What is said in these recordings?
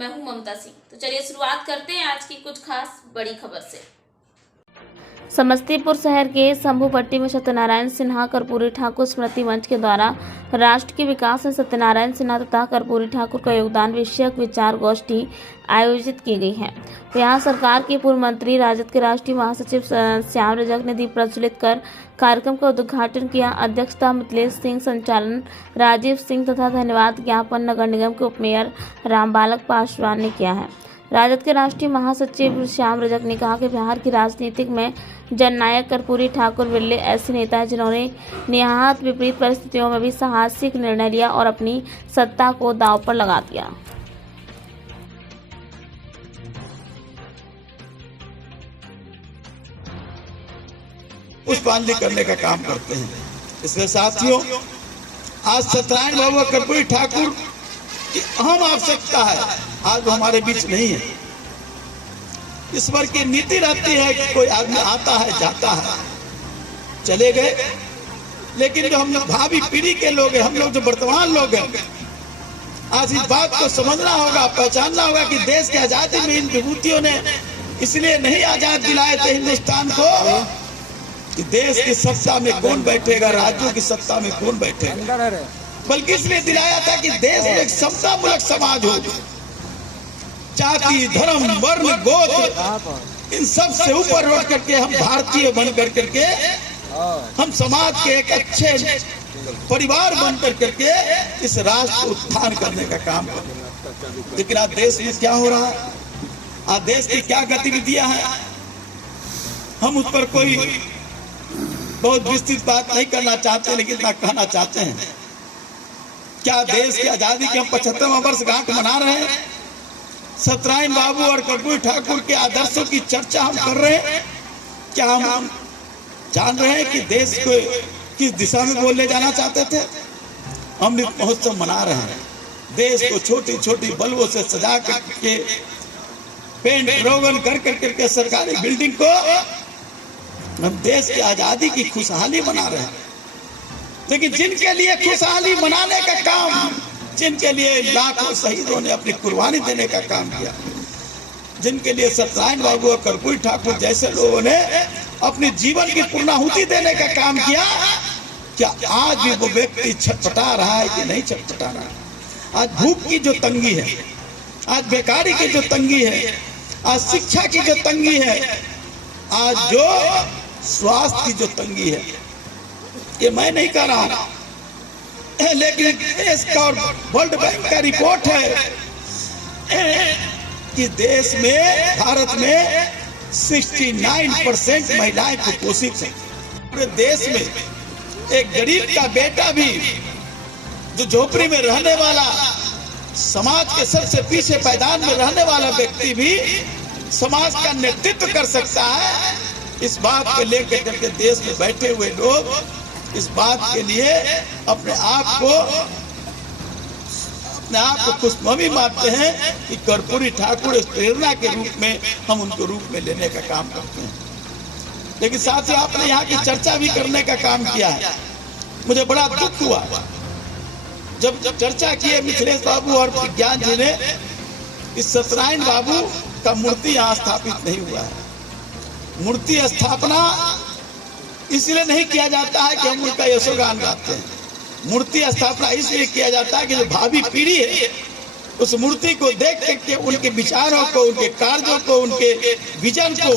मैं हूं ममता सिंह। तो चलिए शुरुआत करते हैं आज की कुछ खास बड़ी खबर से। समस्तीपुर शहर के शंभूपट्टी में सत्यनारायण सिन्हा कर्पूरी ठाकुर स्मृति मंच के द्वारा राष्ट्र के विकास में सत्यनारायण सिन्हा तथा कर्पूरी ठाकुर का योगदान विषयक विचार गोष्ठी आयोजित की गई है। यहाँ सरकार के पूर्व मंत्री, राजद के राष्ट्रीय महासचिव श्याम रजक ने दीप प्रज्वलित कर कार्यक्रम का उद्घाटन किया। अध्यक्षता मिथिलेश सिंह, संचालन राजीव सिंह तथा धन्यवाद ज्ञापन नगर निगम के उपमेयर रामबालक पासवान ने किया है। राजद के राष्ट्रीय महासचिव श्याम रजक ने कहा कि बिहार की राजनीतिक में जननायक कर्पूरी ठाकुर बिरले ऐसे नेता हैं जिन्होंने निहायत विपरीत परिस्थितियों में भी साहसिक निर्णय लिया और अपनी सत्ता को दांव पर लगा दिया। पुष्पांजलि करने का काम करते हैं। इसलिए साथियों, आज सत्यनारायण बाबू कर्पूरी ठाकुर की अहम आवश्यकता है। आज वो हमारे बीच नहीं है। ईश्वर की नीति रहती है कि कोई आदमी आता है, जाता है, चले गए, लेकिन जो हम लोग भावी पीढ़ी के लोग हैं, हम लोग जो वर्तमान लोग हैं, आज इस बात को समझना होगा, पहचानना होगा कि देश की आजादी में इन विभूतियों ने इसलिए नहीं आजाद दिलाए थे हिंदुस्तान को कि देश की सत्ता में कौन बैठेगा, राज्यों की सत्ता में कौन बैठेगा, बल्कि इसलिए दिलाया था कि देश में एक समतामूलक समाज हो। जाति, धर्म, वर्ण, गोत्र इन सब से ऊपर उठ करके हम भारतीय बन करके हम समाज के एक अच्छे परिवार बन करके इस राष्ट्र को उत्थान करने का काम करें। लेकिन आज देश में क्या हो रहा है, आज देश की क्या गतिविधियां हैं, हम उस पर कोई बहुत विस्तृत बात नहीं करना चाहते, लेकिन इतना कहना चाहते हैं, क्या देश की आजादी के हम 75वां वर्षगांठ मना रहे हैं? सत्यनारायण बाबू और कर्पूरी ठाकुर के आदर्शों की चर्चा हम कर रहे हैं? क्या हम जान रहे हैं कि देश को किस दिशा में बोले जाना चाहते थे? अमृत महोत्सव मना रहे हैं। देश को छोटी छोटी बल्बों से सजा करके, पेंट रोगन कर करके सरकारी बिल्डिंग को हम देश की आजादी की खुशहाली मना रहे हैं। लेकिन जिनके लिए खुशहाली मनाने का काम, जिनके लिए लाखों शहीदों ने अपनी कुर्बानी देने का काम किया, जिनके लिए सत्यनारायण बाबू और कर्पूरी ठाकुर जैसे लोगों ने अपने जीवन की पूर्णाहुति देने का काम किया, क्या आज भी वो व्यक्ति छटपटा रहा है कि नहीं छटपटा रहा है? आज भूख की जो तंगी है, आज बेकारी की जो तंगी है, आज शिक्षा की जो तंगी है, आज जो स्वास्थ्य की जो तंगी है, ये मैं नहीं कह रहा हूं, लेकिन देश का और वर्ल्ड बैंक का रिपोर्ट है कि देश में, भारत में 69% महिलाएं कुपोषित हैं। पूरे देश में एक गरीब का बेटा भी, जो झोपड़ी में रहने वाला, समाज के सबसे पीछे पायदान में रहने वाला व्यक्ति भी समाज का नेतृत्व कर सकता है। इस बात को लेकर करके देश में बैठे हुए लोग इस बात के लिए अपने आप को खुशममी मानते हैं कि कर्पूरी ठाकुर इस प्रेरणा के रूप में हम उनको रूप में लेने का काम करते हैं। लेकिन साथ ही आपने यहाँ की चर्चा भी करने का काम किया है। मुझे बड़ा दुख हुआ जब चर्चा की है मिथिलेश बाबू और विज्ञान जी ने, इस सत्यनारायण बाबू का मूर्ति यहाँ स्थापित नहीं हुआ है। मूर्ति स्थापना इसलिए नहीं किया जाता है कि हम उनका यशोगान गाते हैं। मूर्ति स्थापना इसलिए किया जाता है कि जो भावी पीढ़ी है उस मूर्ति को देख करके उनके विचारों को, उनके कार्यों को, उनके विजन को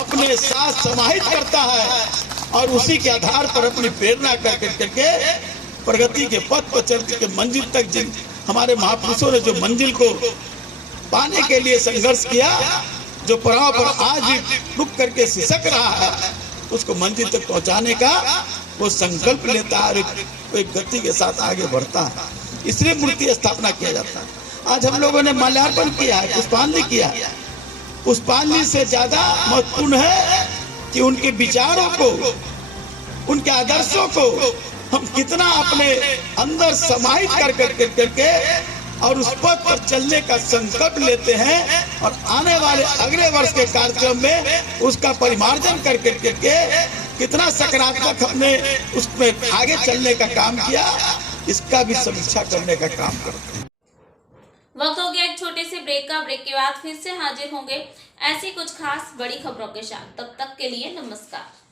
अपने साथ समाहित करता है और उसी के आधार पर अपनी प्रेरणा कर करके प्रगति के पथ पर चल के मंजिल तक, जिन हमारे महापुरुषों ने जो मंजिल को पाने के लिए संघर्ष किया, जो पड़ाव पर आज भी रुक करके सिसक रहा है, उसको मंजिल तक पहुंचाने का वो संकल्प लेता है और एक गति के साथ आगे बढ़ता है। इसलिए मूर्ति स्थापना किया जाता है। आज हम लोगों ने माल्यार्पण किया है, पुष्पांजलि किया है। पुष्पांजलि से ज्यादा महत्वपूर्ण है कि उनके विचारों को, उनके आदर्शों को हम कितना अपने अंदर समाहित करके और उस पथ पर चलने का संकल्प लेते हैं और आने वाले अगले वर्ष के कार्यक्रम में उसका परिमार्जन करके कितना सकारात्मक हमने उसमें आगे चलने का काम किया, इसका भी समीक्षा करने का काम करते हैं। वक्त हो गया एक छोटे छोटे से ब्रेक के बाद फिर से हाजिर होंगे ऐसी कुछ खास बड़ी खबरों के साथ। तब तक के लिए नमस्कार।